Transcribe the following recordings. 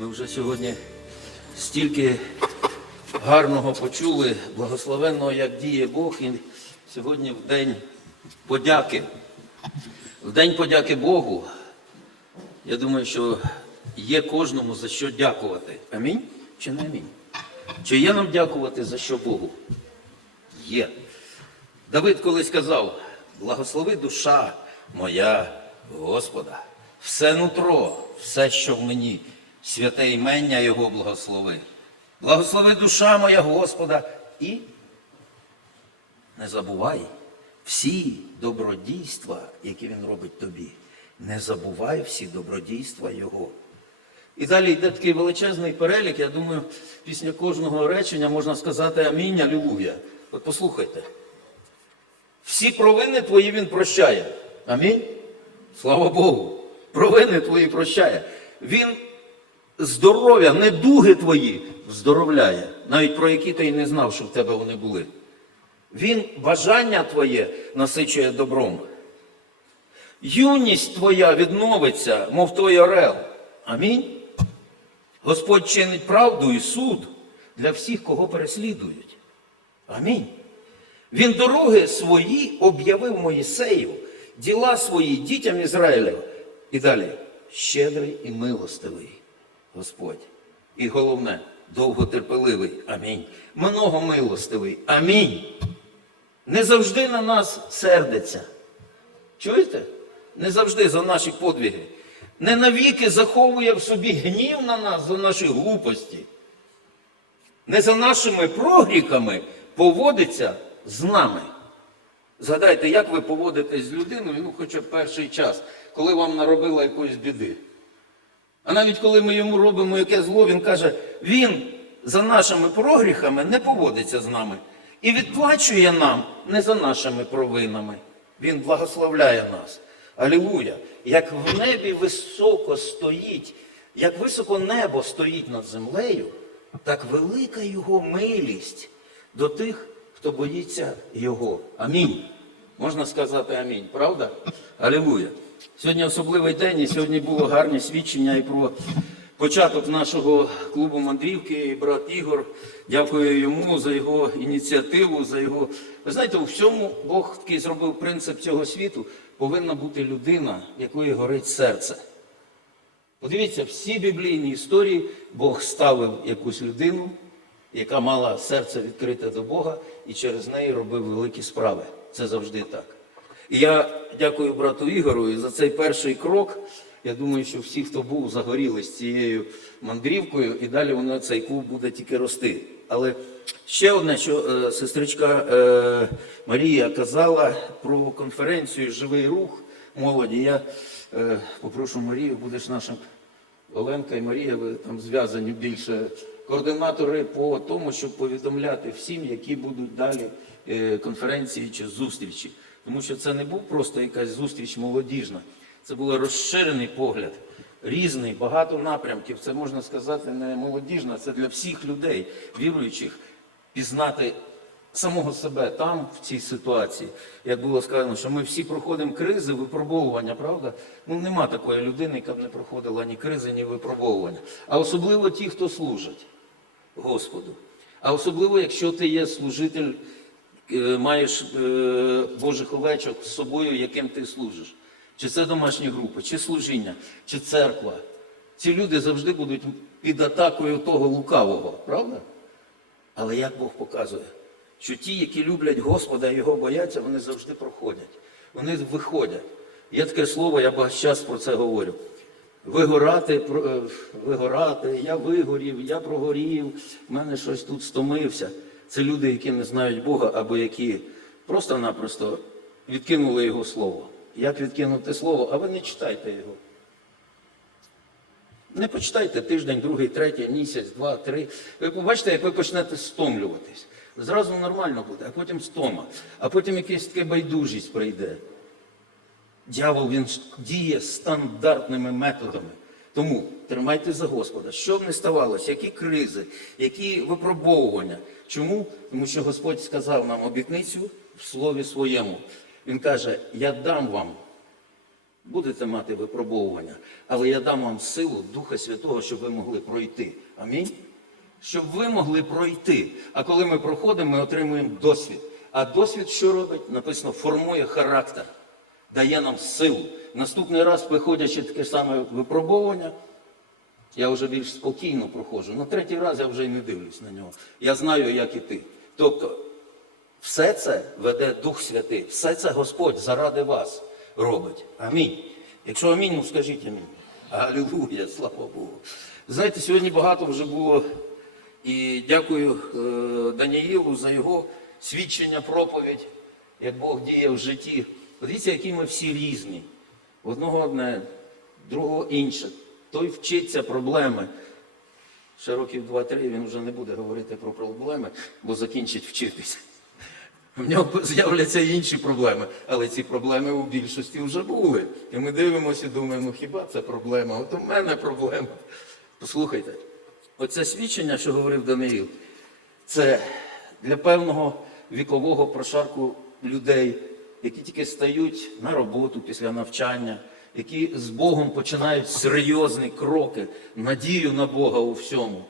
Ми вже сьогодні стільки гарного почули, благословенного, як діє Бог. І сьогодні в день подяки. В день подяки Богу. Я думаю, що є кожному за що дякувати. Амінь чи не амінь? Чи є нам дякувати за що Богу? Є. Давид колись казав: благослови душа моя Господа, все нутро, все, що в мені, святе імення Його благослови. Благослови душа моя Господа і не забувай всі добродійства, які Він робить тобі. Не забувай всі добродійства Його. І далі йде такий величезний перелік. Я думаю, після кожного речення можна сказати Амінь, Алілуя. От послухайте. Всі провини твої він прощає. Амінь. Слава Богу. Провини твої прощає. Він здоров'я, недуги твої вздоровляє, навіть про які ти й не знав, що в тебе вони були. Він бажання твоє насичує добром. Юність твоя відновиться, мов той орел. Амінь. Господь чинить правду і суд для всіх, кого переслідують. Амінь. Він дороги свої об'явив Моїсею, діла свої дітям Ізраїля. І далі щедрий і милостивий Господь. І головне, довготерпеливий. Амінь. Многомилостивий. Амінь. Не завжди на нас сердиться. Чуєте? Не завжди за наші подвиги. Не навіки заховує в собі гнів на нас за наші глупості. Не за нашими прогріхами поводиться з нами. Згадайте, як ви поводитесь з людиною, ну, хоча б перший час, коли вам наробила якоїсь біди. А навіть коли ми йому робимо яке зло, він каже, він за нашими прогріхами не поводиться з нами і відплачує нам не за нашими провинами. Він благословляє нас. Алілуя! Як в небі високо стоїть, як високо небо стоїть над землею, так велика його милість до тих, хто боїться Його. Амінь. Можна сказати амінь, правда? Алілуя. Сьогодні особливий день, і сьогодні було гарне свідчення і про початок нашого клубу мандрівки. І брат Ігор. Дякую йому за його ініціативу, за його. Ви знаєте, у всьому Бог такий зробив принцип цього світу. Повинна бути людина, якої горить серце. Подивіться, всі біблійні історії Бог ставив якусь людину, яка мала серце відкрите до Бога, і через неї робив великі справи. Це завжди так. І я дякую брату Ігору за цей перший крок. Я думаю, що всі, хто був, загорілись цією мандрівкою, і далі воно цей клуб буде тільки рости. Але ще одне, що е, сестричка е, Марія казала про конференцію Живий рух молоді. Я е, попрошу Марію, будеш нашим Оленка і Марія, ви там зв'язані більше координатори по тому, щоб повідомляти всім, які будуть далі е, конференції чи зустрічі. Тому що це не був просто якась зустріч молодіжна, це був розширений погляд, різний, багато напрямків. Це можна сказати не молодіжна, це для всіх людей, віруючих, пізнати самого себе там, в цій ситуації. Як було сказано, що ми всі проходимо кризи, випробовування, правда? Ну нема такої людини, яка б не проходила ні кризи, ні випробовування. А особливо ті, хто служить Господу. А особливо, якщо ти є служитель, маєш е, Божих овечок з собою, яким ти служиш. Чи це домашні групи, чи служіння, чи церква. Ці люди завжди будуть під атакою того лукавого, правда? Але як Бог показує, що ті, які люблять Господа і його бояться, вони завжди проходять. Вони виходять. Є таке слово, я багато час про це говорю. Вигорати, е, вигорати, я вигорів, я прогорів, в мене щось тут стомився. Це люди, які не знають Бога, або які просто-напросто відкинули Його слово. Як відкинути слово, а ви не читайте його. Не почитайте тиждень, другий, третій, місяць, два, три. Ви побачите, як ви почнете стомлюватись. Зразу нормально буде, а потім стома, а потім якась така байдужість прийде. Дьявол він діє стандартними методами. Тому тримайте за Господа. Що б не ставалося, які кризи, які випробовування. Чому? Тому що Господь сказав нам обітницю в слові своєму. Він каже: Я дам вам Будете мати випробовування, але я дам вам силу Духа Святого, щоб ви могли пройти. Амінь. Щоб ви могли пройти. А коли ми проходимо, ми отримуємо досвід. А досвід що робить? Написано, формує характер, дає нам силу. Наступний раз, виходячи таке саме випробовування, я вже більш спокійно проходжу. На третій раз я вже й не дивлюсь на нього. Я знаю, як іти. Тобто, все це веде Дух Святий, все це Господь заради вас робить. Амінь. Якщо амінь, ну скажіть амінь. Алілуя, слава Богу. Знаєте, сьогодні багато вже було і дякую е, Даніїлу за його свідчення, проповідь, як Бог діє в житті. Подивіться, які ми всі різні. Одного одне, другого інше. Той вчиться проблеми. Ще років два-три він вже не буде говорити про проблеми, бо закінчить вчитися. В нього з'являться інші проблеми, але ці проблеми у більшості вже були. І ми дивимося і думаємо, хіба це проблема? От у мене проблема. Послухайте, оце свідчення, що говорив Даниїл, це для певного вікового прошарку людей, які тільки стають на роботу після навчання, які з Богом починають серйозні кроки, надію на Бога у всьому.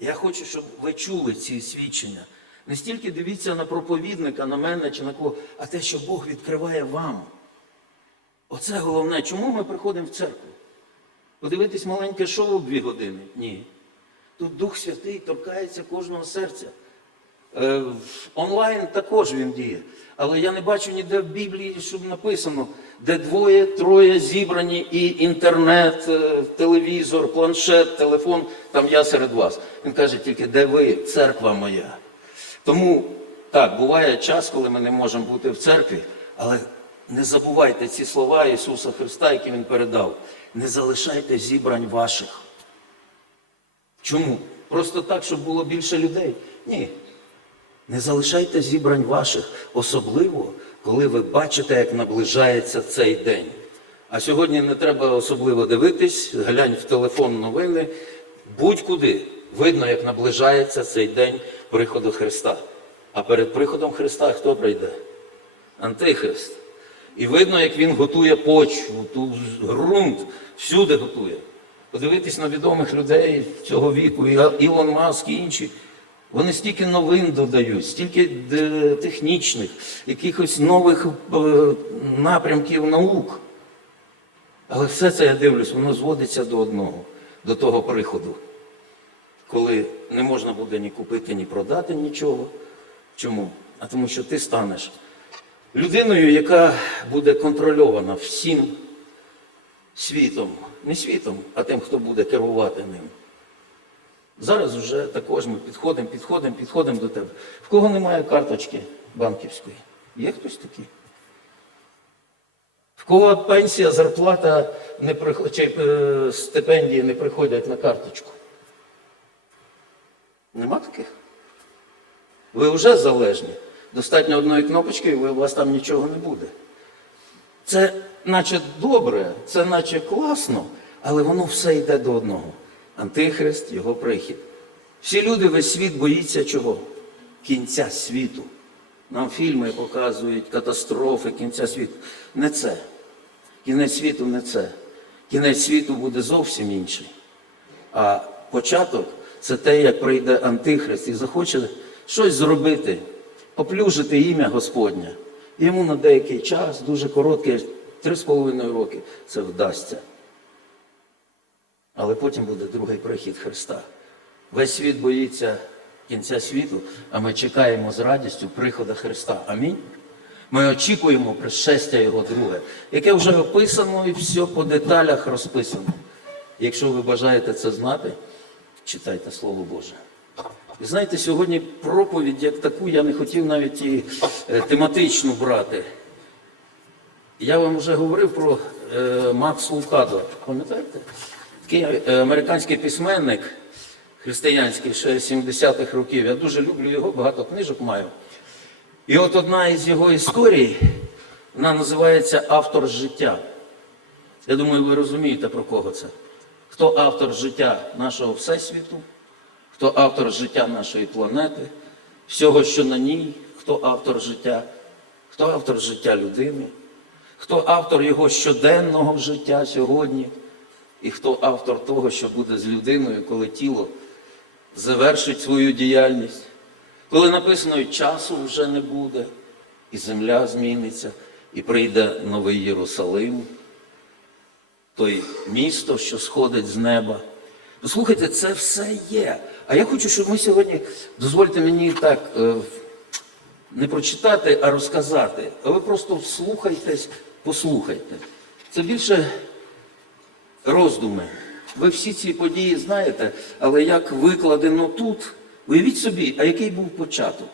Я хочу, щоб ви чули ці свідчення. Не стільки дивіться на проповідника, на мене чи на кого, а те, що Бог відкриває вам. Оце головне. Чому ми приходимо в церкву? Подивитись маленьке шоу дві години? Ні. Тут Дух Святий торкається кожного серця. Е, онлайн також він діє. Але я не бачу ніде в Біблії, щоб написано, де двоє, троє зібрані, і інтернет, е, телевізор, планшет, телефон, там я серед вас. Він каже тільки, де ви, церква моя. Тому так, буває час, коли ми не можемо бути в церкві, але не забувайте ці слова Ісуса Христа, які Він передав. Не залишайте зібрань ваших. Чому? Просто так, щоб було більше людей? Ні. Не залишайте зібрань ваших, особливо, коли ви бачите, як наближається цей день. А сьогодні не треба особливо дивитись, глянь в телефон новини, будь-куди. Видно, як наближається цей день приходу Христа. А перед приходом Христа хто прийде? Антихрист. І видно, як він готує почву, ту ґрунт, всюди готує. Подивитись на відомих людей цього віку, Ілон Маск і інші. Вони стільки новин додають, стільки е, технічних, якихось нових е, напрямків наук. Але все це я дивлюсь, воно зводиться до одного, до того приходу, коли не можна буде ні купити, ні продати нічого. Чому? А тому що ти станеш людиною, яка буде контрольована всім світом, не світом, а тим, хто буде керувати ним. Зараз вже також ми підходимо, підходимо, підходимо до тебе. В кого немає карточки банківської? Є хтось такий? В кого пенсія, зарплата не приход... чи е, стипендії не приходять на карточку? Нема таких? Ви вже залежні. Достатньо одної кнопочки, і у вас там нічого не буде. Це наче добре, це наче класно, але воно все йде до одного. Антихрист, його прихід. Всі люди, весь світ боїться чого? Кінця світу. Нам фільми показують катастрофи кінця світу. Не це. Кінець світу не це. Кінець світу буде зовсім інший. А початок це те, як прийде Антихрист і захоче щось зробити, поплюжити ім'я Господнє. Йому на деякий час, дуже короткий, три з половиною роки, це вдасться. Але потім буде другий прихід Христа. Весь світ боїться кінця світу, а ми чекаємо з радістю приходу Христа. Амінь. Ми очікуємо пришестя Його друге, яке вже описано і все по деталях розписано. Якщо ви бажаєте це знати, читайте Слово Боже. Ви знаєте, сьогодні проповідь як таку я не хотів навіть і е, тематичну брати. Я вам вже говорив про е, Макс Лукадо. Пам'ятаєте? Такий е, американський письменник християнський ще 70-х років. Я дуже люблю його, багато книжок маю. І от одна із його історій, вона називається Автор життя. Я думаю, ви розумієте, про кого це. Хто автор життя нашого Всесвіту, хто автор життя нашої планети, всього, що на ній, хто автор життя, хто автор життя людини. хто автор його щоденного життя сьогодні, і хто автор того, що буде з людиною, коли тіло завершить свою діяльність, коли написано, часу вже не буде, і земля зміниться, і прийде новий Єрусалим, той місто, що сходить з неба. Ну, Слухайте, це все є. А я хочу, щоб ми сьогодні, дозвольте мені так, е, не прочитати, а розказати. А ви просто вслухайтесь, послухайте. Це більше роздуми. Ви всі ці події знаєте, але як викладено тут, уявіть собі, а який був початок?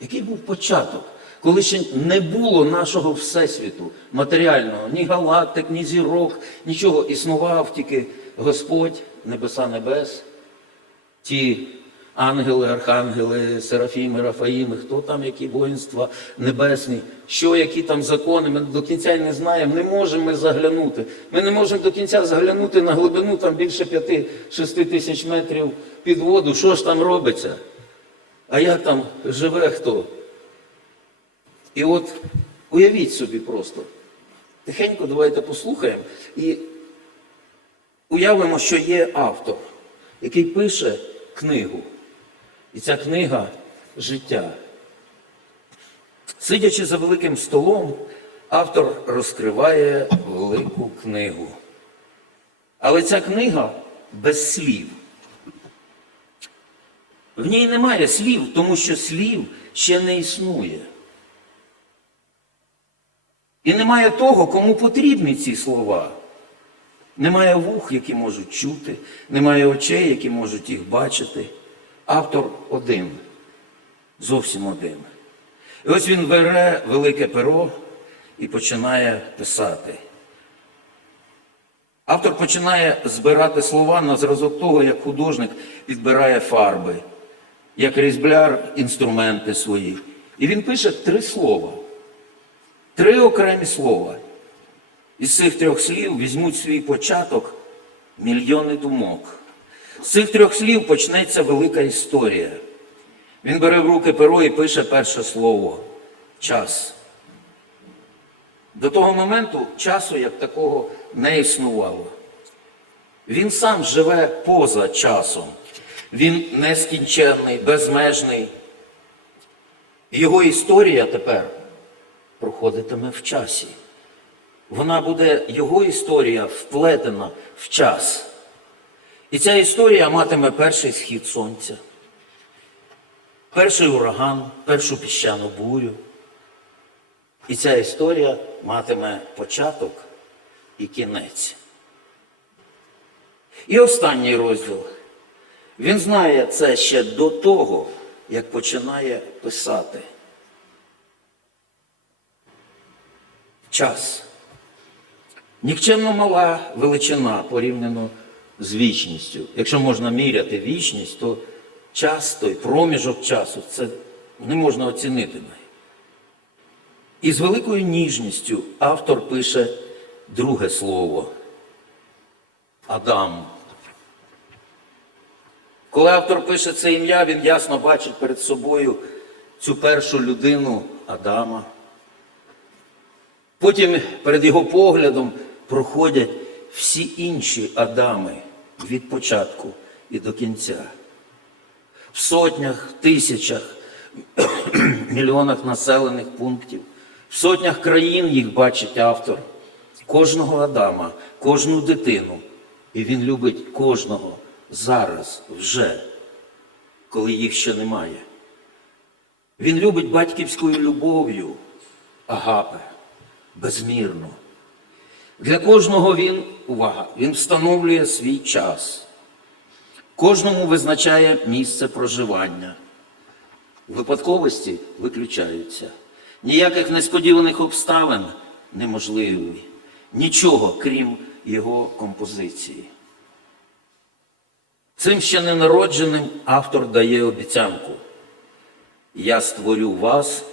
Який був початок, коли ще не було нашого всесвіту матеріального, ні галактик, ні зірок, нічого. Існував тільки Господь, небеса небес, ті ангели, архангели, серафіми, Рафаїми, хто там, які воїнства небесні, що, які там закони, ми до кінця не знаємо, не можемо ми заглянути. Ми не можемо до кінця заглянути на глибину там більше 5-6 тисяч метрів під воду. Що ж там робиться? А як там живе хто? І от уявіть собі просто. Тихенько давайте послухаємо і уявимо, що є автор, який пише книгу. І ця книга життя. Сидячи за великим столом, автор розкриває велику книгу. Але ця книга без слів. В ній немає слів, тому що слів ще не існує. І немає того, кому потрібні ці слова. Немає вух, які можуть чути, немає очей, які можуть їх бачити. Автор один, зовсім один. І ось він бере велике перо і починає писати. Автор починає збирати слова на зразок того, як художник підбирає фарби, як різбляр інструменти свої. І він пише три слова, три окремі слова. Із цих трьох слів візьмуть свій початок мільйони думок. З цих трьох слів почнеться велика історія. Він бере в руки перо і пише перше слово час. До того моменту часу як такого не існувало. Він сам живе поза часом. Він нескінченний, безмежний. Його історія тепер проходитиме в часі. Вона буде, його історія вплетена в час. І ця історія матиме перший схід сонця, перший ураган, першу піщану бурю. І ця історія матиме початок і кінець. І останній розділ. Він знає це ще до того, як починає писати. Час. Нікчемно мала величина порівняно з вічністю. Якщо можна міряти вічність, то час, той проміжок часу, це не можна оцінити. І з великою ніжністю автор пише друге слово Адам. Коли автор пише це ім'я, він ясно бачить перед собою цю першу людину Адама. Потім перед його поглядом проходять всі інші Адами від початку і до кінця. В сотнях, тисячах, мільйонах населених пунктів, в сотнях країн їх бачить автор, кожного Адама, кожну дитину. І він любить кожного зараз, вже, коли їх ще немає. Він любить батьківською любов'ю, агапе, безмірно. Для кожного він, увага, він встановлює свій час. Кожному визначає місце проживання. Випадковості виключаються. Ніяких несподіваних обставин неможливі. Нічого, крім його композиції. Цим ще ненародженим автор дає обіцянку. Я створю вас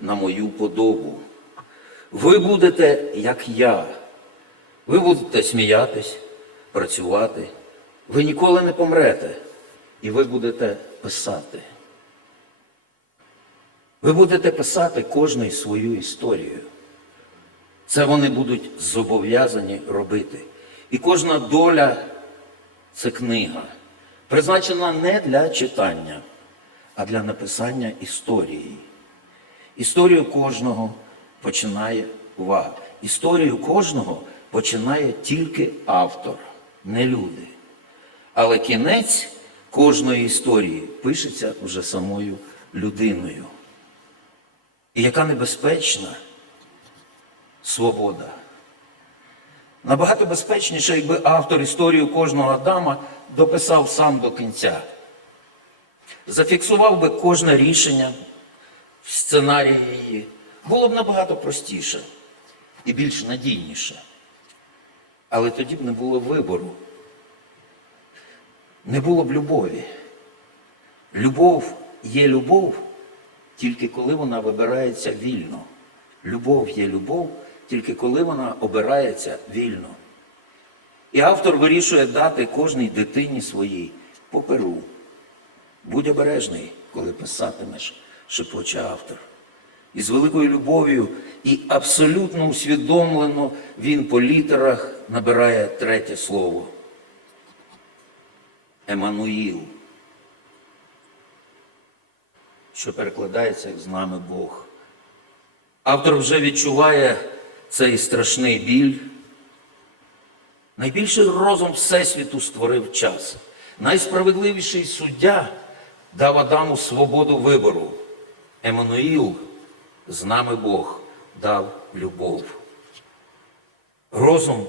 на мою подобу. Ви будете, як я. Ви будете сміятись, працювати. Ви ніколи не помрете. І ви будете писати. Ви будете писати кожний свою історію. Це вони будуть зобов'язані робити. І кожна доля це книга, призначена не для читання, а для написання історії. Історію кожного починає увага. Історію кожного починає тільки автор, не люди. Але кінець кожної історії пишеться вже самою людиною. І яка небезпечна свобода. Набагато безпечніше, якби автор історію кожного Адама дописав сам до кінця. Зафіксував би кожне рішення в сценарії її. Було б набагато простіше і більш надійніше. Але тоді б не було вибору. Не було б любові. Любов є любов тільки коли вона вибирається вільно. Любов є любов тільки коли вона обирається вільно. І автор вирішує дати кожній дитині своїй по перу. Будь обережний, коли писатимеш, шепоче автор. І з великою любов'ю і абсолютно усвідомлено він по літерах набирає третє слово. Еммануїл, що перекладається як з нами Бог. Автор вже відчуває цей страшний біль. Найбільший розум Всесвіту створив час. Найсправедливіший суддя дав Адаму свободу вибору. Еммануїл, з нами Бог, дав любов. Розум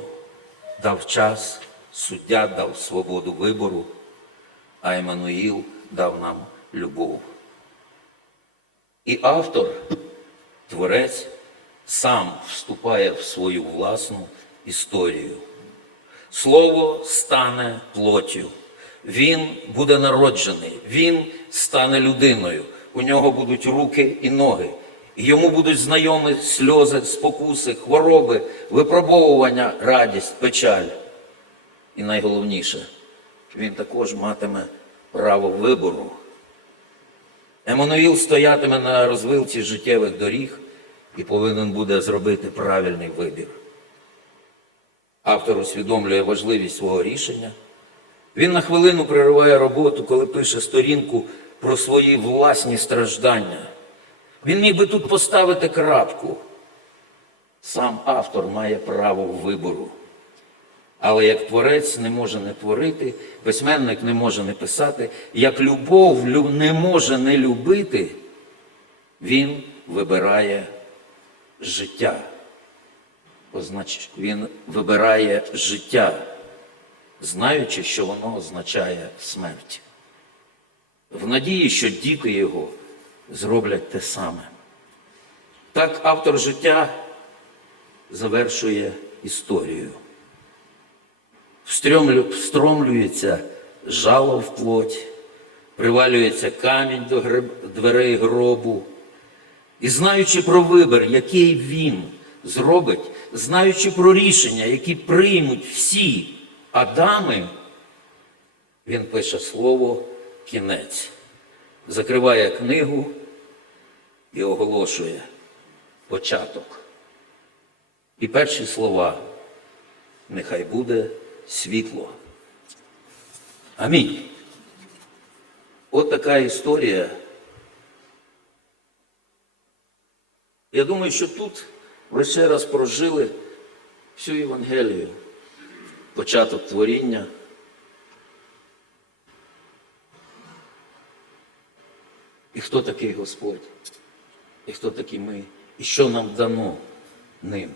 дав час, суддя дав свободу вибору, а Еммануїл дав нам любов. І автор, творець, сам вступає в свою власну історію. Слово стане плоттю. Він буде народжений, він стане людиною. У нього будуть руки і ноги. Йому будуть знайомі сльози, спокуси, хвороби, випробовування, радість, печаль. І найголовніше, він також матиме право вибору. Еммануїл стоятиме на розвилці життєвих доріг і повинен буде зробити правильний вибір. Автор усвідомлює важливість свого рішення. Він на хвилину перериває роботу, коли пише сторінку про свої власні страждання. Він міг би тут поставити крапку. Сам автор має право вибору. Але як творець не може не творити, письменник не може не писати, як любов не може не любити, він вибирає життя. Означ... Він вибирає життя, знаючи, що воно означає смерть. В надії, що діти його зроблять те саме. Так автор життя завершує історію. Встромлюється жало в плоть, привалюється камінь до дверей гробу. І знаючи про вибір, який він зробить, знаючи про рішення, які приймуть всі Адами, він пише слово кінець, закриває книгу і оголошує початок. І перші слова нехай буде світло. Амінь. От така історія. Я думаю, що тут ви ще раз прожили всю Євангелію, початок творіння. І хто такий Господь? Хто такі ми? І що нам дано ним?